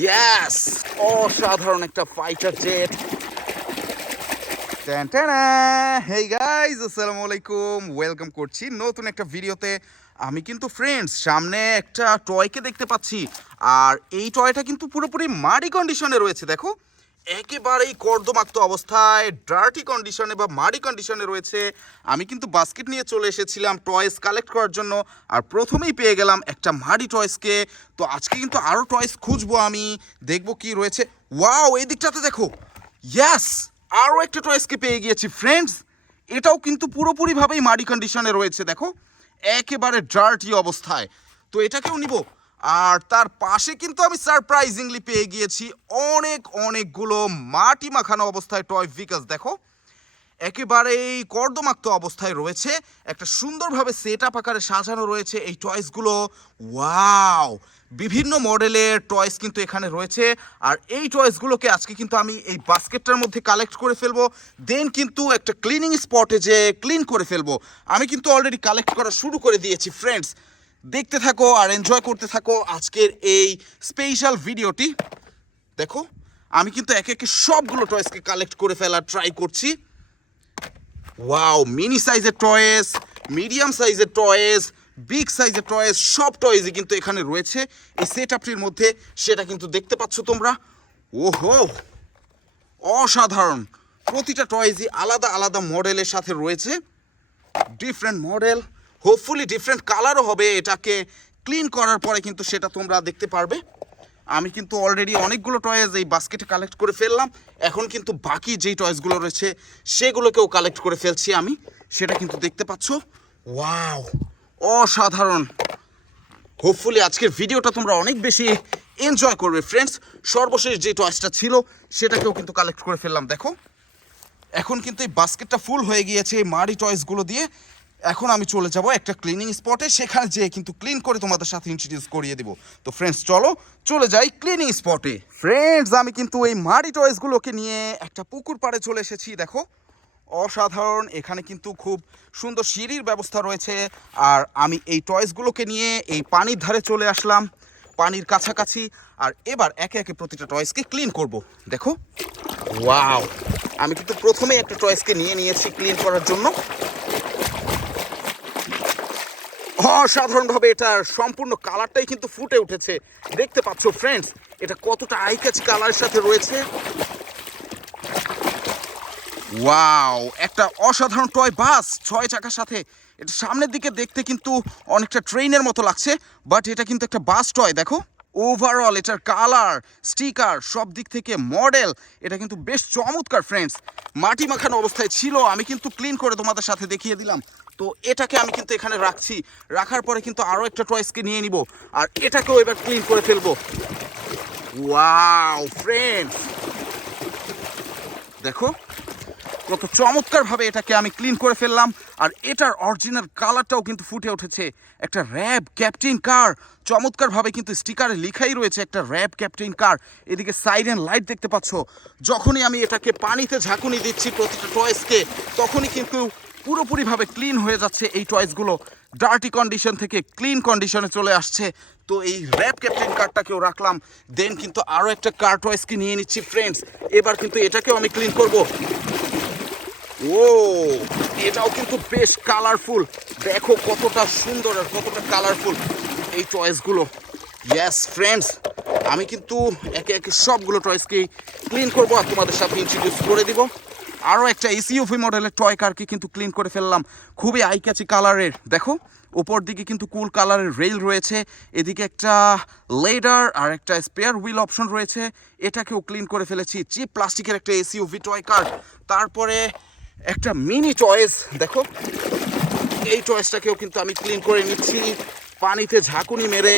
Yes, অসাধারণ একটা fighter jet. Hey guys, আসসালামু আলাইকুম, ওয়েলকাম করছি নতুন একটা ভিডিওতে। আমি কিন্তু ফ্রেন্ডস সামনে একটা টয়কে দেখতে পাচ্ছি, আর এই টয়টা কিন্তু পুরোপুরি মাডি কন্ডিশনে রয়েছে। দেখো, একেবারেই কর্দমাক্ত অবস্থায়, ডার্টি কন্ডিশনে বা মাডি কন্ডিশনে রয়েছে। আমি কিন্তু বাস্কেট নিয়ে চলে এসেছিলাম টয়েস কালেক্ট করার জন্য, আর প্রথমেই পেয়ে গেলাম একটা মাডি টয়েসকে। তো আজকে কিন্তু আরও টয়েস খুঁজবো, আমি দেখবো কি রয়েছে। ওয়াও, এই দিকটাতে দেখো, ইয়াস, আরও একটা টয়েসকে পেয়ে গিয়েছি ফ্রেন্ডস। এটাও কিন্তু পুরোপুরিভাবেই মাডি কন্ডিশনে রয়েছে। দেখো, একেবারে ডার্টি অবস্থায়। তো এটাকেও নিব। আর তার পাশে কিন্তু আমি সারপ্রাইজিংলি পেয়ে গিয়েছি অনেকগুলো মাটি মাখানো অবস্থায় টয় ভিকেলস। দেখো, একেবারেই কর্দমাক্ত অবস্থায় রয়েছে, একটা সুন্দরভাবে সেট আপ আকারে সাজানো রয়েছে এই টয়েসগুলো। ওয়াও, বিভিন্ন মডেলের টয়েস কিন্তু এখানে রয়েছে। আর এই টয়েসগুলোকে আজকে কিন্তু আমি এই বাস্কেটটার মধ্যে কালেক্ট করে ফেলবো, দেন কিন্তু একটা ক্লিনিং স্পটে যে ক্লিন করে ফেলবো। আমি কিন্তু অলরেডি কালেক্ট করা শুরু করে দিয়েছি ফ্রেন্ডস। দেখতে থাকো আর এনজয় করতে থাকো আজকের এই স্পেশাল ভিডিওটি। দেখো, আমি কিন্তু একে একে সবগুলো টয়েসকে কালেক্ট করে ফেলার ট্রাই করছি। ওয়াও, মিনি সাইজের টয়েস, মিডিয়াম সাইজের টয়েস, বিগ সাইজের টয়েস, সব টয়েসই কিন্তু এখানে রয়েছে এই সেট আপটির মধ্যে। সেটা কিন্তু দেখতে পাচ্ছ তোমরা। ওহো, অসাধারণ! প্রতিটা টয়েসই আলাদা আলাদা মডেলের সাথে রয়েছে, ডিফারেন্ট মডেল, হোপফুলি ডিফারেন্ট কালারও হবে। এটাকে ক্লিন করার পরে কিন্তু সেটা তোমরা দেখতে পারবে। আমি কিন্তু অলরেডি অনেকগুলো টয়েস এই বাস্কেটে কালেক্ট করে ফেললাম। এখন কিন্তু বাকি যেই টয়েসগুলো রয়েছে সেগুলোকেও কালেক্ট করে ফেলছি আমি, সেটা কিন্তু দেখতে পাচ্ছ। ওয়াও, অসাধারণ! হোপফুলি আজকের ভিডিওটা তোমরা অনেক বেশি এনজয় করবে ফ্রেন্ডস। সর্বশেষ যে টয়েসটা ছিল সেটাকেও কিন্তু কালেক্ট করে ফেললাম। দেখো, এখন কিন্তু এই বাস্কেটটা ফুল হয়ে গিয়েছে এই মারি টয়েসগুলো দিয়ে। এখন আমি চলে যাব একটা ক্লিনিং স্পটে, সেখানে যেয়ে কিন্তু ক্লিন করে তোমাদের সাথে ইন্ট্রোডিউস করিয়ে দিব। তো ফ্রেন্ডস, চলো চলে যাই ক্লিনিং স্পটে। ফ্রেন্ডস, আমি কিন্তু এই মারি টয়েসগুলোকে নিয়ে একটা পুকুর পাড়ে চলে এসেছি। দেখো, অসাধারণ! এখানে কিন্তু খুব সুন্দর সিঁড়ির ব্যবস্থা রয়েছে। আর আমি এই টয়েসগুলোকে নিয়ে এই পানির ধারে চলে আসলাম, পানির কাছাকাছি। আর এবার একে একে প্রতিটা টয়েসকে ক্লিন করব। দেখো, ওয়াও, আমি কিন্তু প্রথমেই একটা টয়েসকে নিয়ে নিয়েছি ক্লিন করার জন্য। অসাধারণভাবে এটার সম্পূর্ণ কালারটাই কিন্তু ফুটে উঠেছে। দেখতে পাচ্ছ ফ্রেন্ডস, এটা কতটা আইক্যাচ কালারের সাথে রয়েছে। ওয়াও, একটা অসাধারণ টয় বাস 6 চাকার সাথে। এটা সামনের দিকে দেখতে কিন্তু অনেকটা ট্রেনের মতো লাগছে, বাট এটা কিন্তু একটা বাস টয়। দেখো, ওভারঅল এটার কালার, স্টিকার, সব দিক থেকে মডেল, এটা কিন্তু বেশ চমৎকার ফ্রেন্ডস। মাটি মাখানো অবস্থায় ছিল, আমি কিন্তু ক্লিন করে তোমাদের সাথে দেখিয়ে দিলাম। তো এটাকে আমি কিন্তু এখানে রাখছি, রাখার পরে কিন্তু আরও একটা টয়েসকে নিয়ে নিব, আর এটাকেও এবার ক্লিন করে ফেলবো। ওয়াও ফ্রেন্ডস, দেখো কত চমৎকারভাবে এটাকে আমি ক্লিন করে ফেললাম। আর এটার অরিজিনাল কালারটাও কিন্তু ফুটে উঠেছে, একটা র্যাব ক্যাপ্টেন কার। চমৎকারভাবে কিন্তু স্টিকারে লেখাই রয়েছে একটা র্যাব ক্যাপ্টেন কার। এদিকে সাইরেন লাইট দেখতে পাচ্ছ। যখনই আমি এটাকে পানিতে ঝাঁকুনি দিচ্ছি প্রতিটা টয়েসকে, তখনই কিন্তু পুরোপুরিভাবে ক্লিন হয়ে যাচ্ছে এই টয়েসগুলো, ডার্টি কন্ডিশন থেকে ক্লিন কন্ডিশনে চলে আসছে। তো এই র্যাব ক্যাপ্টেন কারটাকেও রাখলাম, দেন কিন্তু আরও একটা কার টয়েসকে নিয়ে নিচ্ছি ফ্রেন্ডস। এবার কিন্তু এটাকেও আমি ক্লিন করব। ও, এটাও কিন্তু বেশ কালারফুল। দেখো কতটা সুন্দর আর কতটা কালারফুল এই টয়েসগুলো। ইয়েস ফ্রেন্ডস, আমি কিন্তু একে একে সবগুলো টয়েসকেই ক্লিন করবো আর তোমাদের সাথে ইন্ট্রোডিউস করে দিব। আরও একটা এসইউভি মডেলের টয় কারকে কিন্তু ক্লিন করে ফেললাম, খুবই আইক্যাচি কালারের। দেখো, উপর দিকে কিন্তু কুল কালারের রেল রয়েছে, এদিকে একটা লেডার আর একটা স্পেয়ার হুইল অপশন রয়েছে। এটাকেও ক্লিন করে ফেলেছি। চিপ প্লাস্টিকের একটা এসইউভি টয় কার। তারপরে একটা মিনি টয়েস, দেখো এই টয়েসটাকেও কিন্তু আমি ক্লিন করে নিচ্ছি পানিতে ঝাঁকুনি মেরে।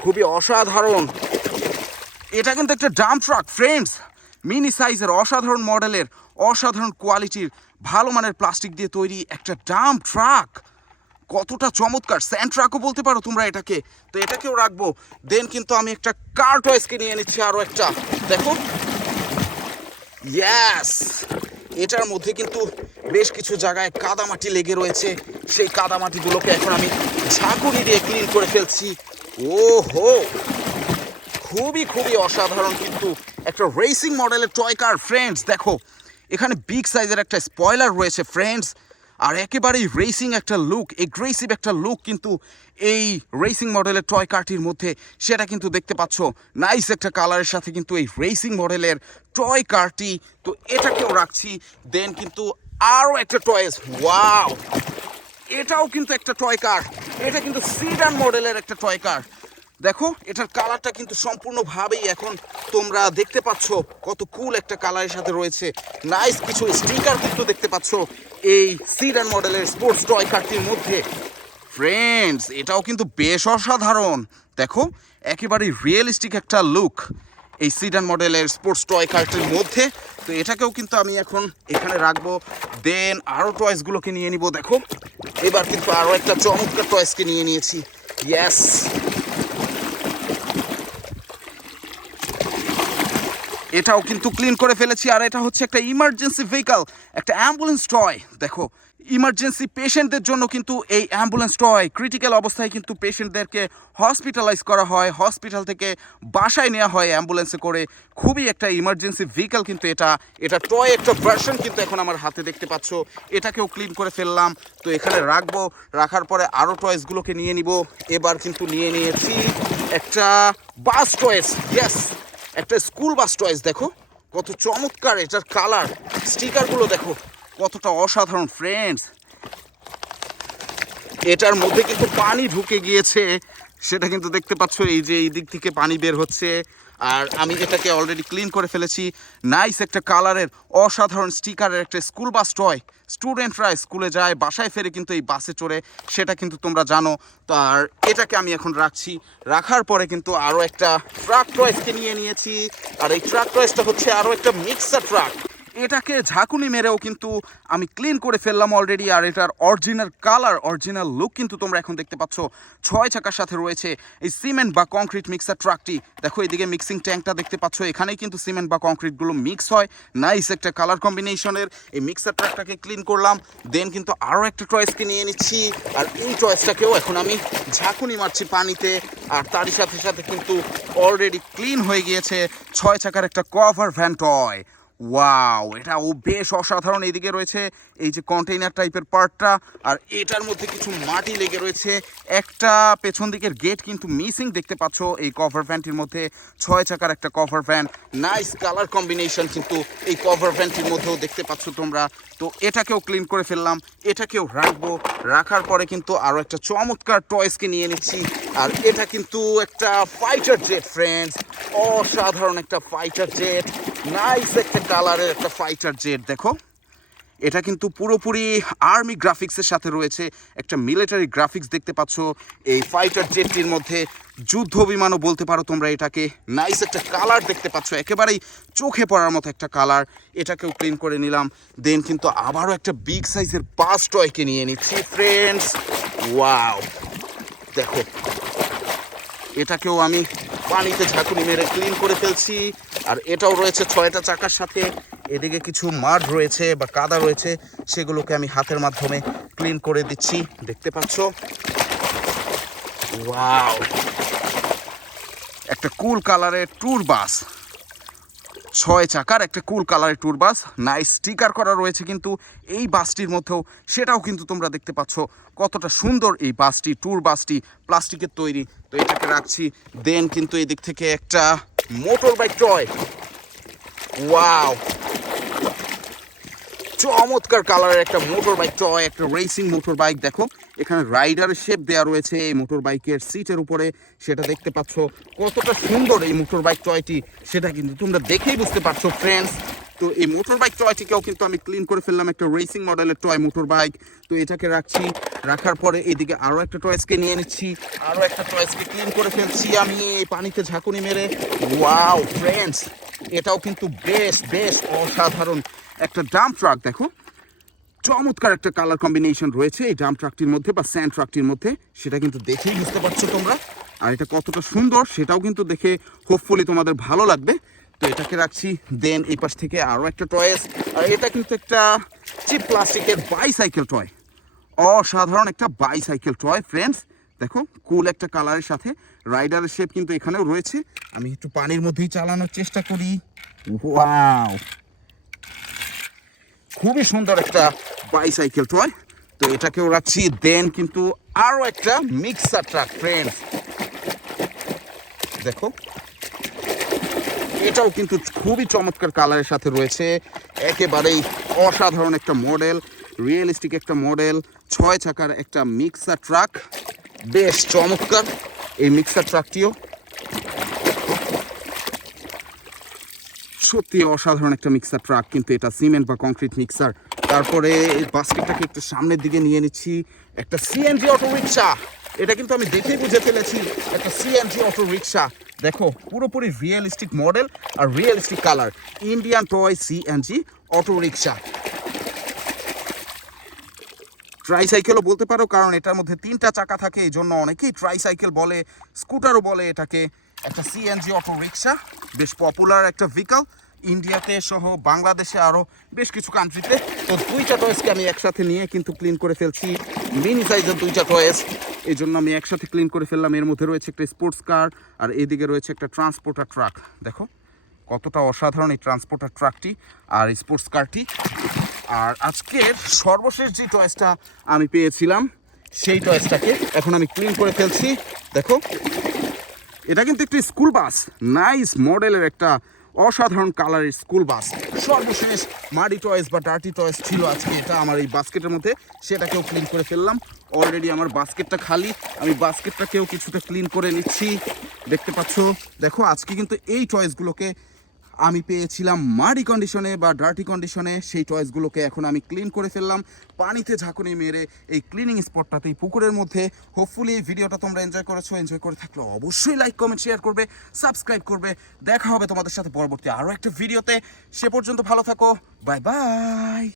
খুবই অসাধারণ! এটা কিন্তু একটা ডাম্প ট্রাক ফ্রেন্ডস, মিনি সাইজের, অসাধারণ মডেলের, অসাধারণ কোয়ালিটির, ভালো মানের প্লাস্টিক দিয়ে তৈরি একটা ডাম্প ট্রাক। কতটা চমৎকার! স্যান্ড ট্রাকও বলতে পারো তোমরা এটাকে। তো এটাকেও রাখবো। দেন কিন্তু আমি একটা কার টয়েসকে নিয়ে নিচ্ছি আরও একটা। দেখো, ইয়েস, এটার মধ্যে কিন্তু বেশ কিছু জায়গায় কাদামাটি লেগে রয়েছে, সেই কাদামাটিগুলোকে এখন আমি ঝাঁকুনি দিয়ে ক্লিন করে ফেলছি। ও হো, খুবই খুবই অসাধারণ কিন্তু একটা রেসিং মডেলের টয় কার ফ্রেন্ডস। দেখো এখানে বিগ সাইজের একটা স্পয়লার রয়েছে ফ্রেন্ডস, আর একেবারেই রেসিং একটা লুক, এগ্রেসিভ একটা লুক কিন্তু এই রেসিং মডেলের টয় কারটির মধ্যে, সেটা কিন্তু দেখতে পাচ্ছ। নাইস একটা কালারের সাথে কিন্তু এই রেসিং মডেলের টয় কারটি, তো এটাকেও রাখছি। দেন কিন্তু আরও একটা টয়েস, ওয়াও, এটাও কিন্তু একটা টয় কার। এটা কিন্তু সিডান মডেলের একটা টয় কার। দেখো এটার কালারটা কিন্তু সম্পূর্ণভাবেই এখন তোমরা দেখতে পাচ্ছ কত কুল একটা কালারের সাথে রয়েছে। নাইস কিছু স্টিকার কিন্তু দেখতে পাচ্ছ এই সিডান মডেলের স্পোর্টস টয় কারটির মধ্যে ফ্রেন্ডস। এটাও কিন্তু বেশ অসাধারণ। দেখো একেবারেই রিয়েলিস্টিক একটা লুক এই সিডান মডেলের স্পোর্টস টয় কারটির মধ্যে। তো এটাকেও কিন্তু আমি এখন এখানে রাখবো। দেন আরও টয়েসগুলোকে নিয়ে নিব। দেখো এবার কিন্তু আরও একটা চমৎকার টয়েসকে নিয়ে নিয়েছি। ইয়েস, এটাও কিন্তু ক্লিন করে ফেলেছি। আর এটা হচ্ছে একটা ইমার্জেন্সি ভেহিকল, একটা অ্যাম্বুলেন্স টয়। দেখো ইমার্জেন্সি পেশেন্টদের জন্য কিন্তু এই অ্যাম্বুলেন্স টয়, ক্রিটিক্যাল অবস্থায় কিন্তু পেশেন্টদেরকে হসপিটালাইজ করা হয়, হসপিটাল থেকে বাসায় নেওয়া হয় অ্যাম্বুলেন্সে করে। খুবই একটা ইমার্জেন্সি ভেহিকল কিন্তু এটা টয় একটা ভার্সন কিন্তু এখন আমার হাতে দেখতে পাচ্ছ। এটাকেও ক্লিন করে ফেললাম, তো এখানে রাখবো। রাখার পরে আরও টয়েসগুলোকে নিয়ে নিব। এবার কিন্তু নিয়ে নিয়েছি একটা বাস টয়েস। ইয়েস, একটা স্কুল বাস টয়েস। দেখো কত চমৎকার এটার কালার, স্টিকারগুলো দেখো কতটা অসাধারণ ফ্রেন্ডস। এটার মধ্যে কিন্তু পানি ঢুকে গিয়েছে, সেটা কিন্তু দেখতে পাচ্ছ। এই যে এই দিক থেকে পানি বের হচ্ছে, আর আমি এটাকে অলরেডি ক্লিন করে ফেলেছি। নাইস একটা কালারের অসাধারণ স্টিকারের একটা স্কুল বাস টয়। স্টুডেন্টরা স্কুলে যায়, বাসায় ফেরে কিন্তু এই বাসে চড়ে, সেটা কিন্তু তোমরা জানো। তো আর এটাকে আমি এখন রাখছি। রাখার পরে কিন্তু আরও একটা ট্রাক টয়েসকে নিয়ে নিয়েছি। আর এই ট্রাক টয়েসটা হচ্ছে আরও একটা মিক্সার ট্রাক। এটাকে ঝাঁকুনি মেরেও কিন্তু আমি ক্লিন করে ফেললাম অলরেডি। আর এটার অরিজিনাল কালার, অরিজিনাল লুক কিন্তু তোমরা এখন দেখতে পাচ্ছ। 6 চাকার সাথে রয়েছে এই সিমেন্ট বা কংক্রিট মিক্সার ট্রাকটি। দেখো এদিকে মিক্সিং ট্যাঙ্কটা দেখতে পাচ্ছ, এখানেই কিন্তু সিমেন্ট বা কংক্রিটগুলো মিক্স হয়। নাইস একটা কালার কম্বিনেশনের এই মিক্সার ট্রাকটাকে ক্লিন করলাম। দেন কিন্তু আরও একটা টয়েসকে নিয়ে নিচ্ছি। আর এই টয়েসটাকেও এখন আমি ঝাঁকুনি মারছি পানিতে। আর তারই সাথে সাথে কিন্তু অলরেডি ক্লিন হয়ে গিয়েছে 6 চাকার একটা কভার ভ্যান টয়। ওয়াও, এটাও বেশ অসাধারণ। এইদিকে রয়েছে এই যে কন্টেইনার টাইপের পার্টটা, আর এটার মধ্যে কিছু মাটি লেগে রয়েছে। একটা পেছন দিকের গেট কিন্তু মিসিং দেখতে পাচ্ছ এই কভার ভ্যানটির মধ্যে। 6 চাকার একটা cover van. Nice colour combination কিন্তু এই কভার ভ্যানটির মধ্যেও দেখতে পাচ্ছ তোমরা। তো এটাকেও ক্লিন করে ফেললাম, এটাকেও রাখবো। রাখার পরে কিন্তু আরও একটা চমৎকার টয়েসকে নিয়ে নিচ্ছি। আর এটা কিন্তু একটা ফাইটার জেট ফ্রেন্ডস, অসাধারণ একটা ফাইটার জেট। নাইস একটা কালারের একটা ফাইটার জেট। দেখো এটা কিন্তু পুরোপুরি আর্মি গ্রাফিক্সের সাথে রয়েছে, একটা মিলিটারি গ্রাফিক্স দেখতে পাচ্ছ এই ফাইটার জেটটির মধ্যে। যুদ্ধ বিমানও বলতে পারো তোমরা এটাকে। নাইস একটা কালার দেখতে পাচ্ছ, একেবারেই চোখে পড়ার মতো একটা কালার। এটাকেও ক্লিন করে নিলাম। দেন কিন্তু আবারও একটা বিগ সাইজের বাস টয়কে নিয়ে নিচ্ছি ফ্রেন্ডস। ওয়াও, দেখো এটাকেও আমি পানিতে ঝাঁকুনি মেরে ক্লিন করে ফেলছি। আর এটাও রয়েছে 6টা চাকার সাথে। এদিকে কিছু মাড রয়েছে বা কাদা রয়েছে, সেগুলোকে আমি হাতের মাধ্যমে ক্লিন করে দিচ্ছি, দেখতে পাচ্ছ। ওয়াও, একটা কুল কালারের ট্যুর বাস, 6 চাকার একটা কুল কালারের ট্যুর বাস। নাইস স্টিকার করা রয়েছে কিন্তু এই বাসটির মধ্যেও, সেটাও কিন্তু তোমরা দেখতে পাচ্ছ কতটা সুন্দর এই বাসটি, ট্যুর বাসটি প্লাস্টিকের তৈরি। তো এটাকে রাখছি। দেন কিন্তু এই দিক থেকে একটা মোটর বাইক টয়। ওয়াও, চমৎকার কালারের একটা মোটর বাইক টয়, একটা রেসিং মোটর বাইক। দেখো এখানে রাইডারের শেপ দেওয়া রয়েছে এই মোটর বাইকের সিটের উপরে, সেটা দেখতে পাচ্ছ। কতটা সুন্দর এই মোটর বাইক টয়টি সেটা কিন্তু তোমরা দেখেই বুঝতে পারছো ফ্রেন্ডস। তো এই মোটর বাইক টয়টিকেও কিন্তু আমি ক্লিন করে ফেললাম, একটা রেসিং মডেলের টয় মোটর বাইক। তো এটাকে রাখছি। রাখার পরে এদিকে আরও একটা টয়েসকে নিয়ে নিচ্ছি, আরও একটা টয়েসকে ক্লিন করে ফেলছি আমি এই পানিতে ঝাঁকুনি মেরে। ওয়াও ফ্রেন্ডস, এটাও কিন্তু বেশ বেশ অসাধারণ একটা ডাম্প ট্রাক। দেখো চমৎকার একটা কালার কম্বিনেশন রয়েছে এই ডাম্প ট্রাকটির মধ্যে বা স্যান্ড ট্রাকটির মধ্যে, সেটা কিন্তু দেখেই বুঝতে পারছো তোমরা। আর এটা কতটা সুন্দর সেটাও কিন্তু দেখে হোপফুলি তোমাদের ভালো লাগবে। তো এটাকে রাখছি। দেন এই পাশ থেকে আরও একটা টয়েস, আর এটা কিন্তু একটা চিপ প্লাস্টিকের বাইসাইকেল টয়, অসাধারণ একটা বাইসাইকেল টয় ফ্রেন্ডস। দেখো কুল একটা কালারের সাথে রাইডারের শেপ কিন্তু এখানেও রয়েছে। আমি একটু পানির মধ্যেই চালানোর চেষ্টা করি। ওয়াও, খুবই সুন্দর একটা বাইসাইকেল টয়। তো এটাকেও রাখছি। দেন কিন্তু আরও একটা মিক্সার ট্রাক ফ্রেন্ডস, দেখো এটাও কিন্তু খুবই চমৎকার কালারের সাথে রয়েছে। একেবারেই অসাধারণ একটা মডেল, রিয়েলিস্টিক একটা মডেল, 6 চাকার একটা মিক্সার ট্রাক। বেশ চমৎকার এই মিক্সার ট্রাকটিও, সত্যি অসাধারণ একটা মিক্সার ট্রাক। কিন্তু এটা সিমেন্ট বা কংক্রিট মিক্সার। তারপরে বাস্কেটটাকে একটু সামনের দিকে নিয়ে নিচ্ছি। একটা সিএনজি অটো রিক্সা, এটা কিন্তু আমি দেখেই বুঝে ফেলেছি একটা সিএনজি অটো রিক্সা। দেখো পুরোপুরি রিয়েলিস্টিক মডেল আর realistic colour, Indian toy CNG auto rickshaw. ট্রাইসাইকেলও বলতে পারো, কারণ এটার মধ্যে 3টা চাকা থাকে, এই জন্য অনেকেই ট্রাইসাইকেল বলে, স্কুটারও বলে এটাকে। একটা সিএনজি অটো রিক্সা, বেশ পপুলার একটা ভেহিকল ইন্ডিয়াতে সহ বাংলাদেশে আরও বেশ কিছু কান্ট্রিতে। তো 2টা টয়েসকে আমি একসাথে নিয়ে কিন্তু ক্লিন করে ফেলছি, মিনি সাইজের 2টা টয়েস, এই জন্য আমি একসাথে ক্লিন করে ফেললাম। এর মধ্যে রয়েছে একটা স্পোর্টস কার আর এদিকে রয়েছে একটা ট্রান্সপোর্টার ট্রাক। দেখো কতটা অসাধারণ এই ট্রান্সপোর্টার ট্রাকটি আর স্পোর্টস কারটি। আর আজকের সর্বশেষ যে টয়েসটা আমি পেয়েছিলাম সেই টয়েসটাকে এখন আমি ক্লিন করে ফেলছি। দেখো এটা কিন্তু একটি স্কুল বাস, নাইস মডেলের একটা অসাধারণ কালারের স্কুল বাস। সর্বশেষ মাডি টয়েস বা ডার্টি টয়েস ছিল আজকে এটা আমার এই বাস্কেটের মধ্যে, সেটাকেও ক্লিন করে ফেললাম। অলরেডি আমার বাস্কেটটা খালি, আমি বাস্কেটটাকেও কিছুটা ক্লিন করে নিচ্ছি। দেখতে পাচ্ছ, দেখো আজকে কিন্তু এই টয়েসগুলোকে আমি পেয়েছিলাম মাডি কন্ডিশনে বা ডার্টি কন্ডিশনে, সেই টয়েসগুলোকে এখন আমি ক্লিন করে ফেললাম পানিতে ঝাঁকুনি মেরে এই ক্লিনিং স্পটটাতে, এই পুকুরের মধ্যে। হোপফুলি এই ভিডিওটা তোমরা এনজয় করেছো। এনজয় করে থাকলে অবশ্যই লাইক কমেন্ট শেয়ার করবে, সাবস্ক্রাইব করবে। দেখা হবে তোমাদের সাথে পরবর্তী আরও একটা ভিডিওতে। সে পর্যন্ত ভালো থাকো, বাই বাই।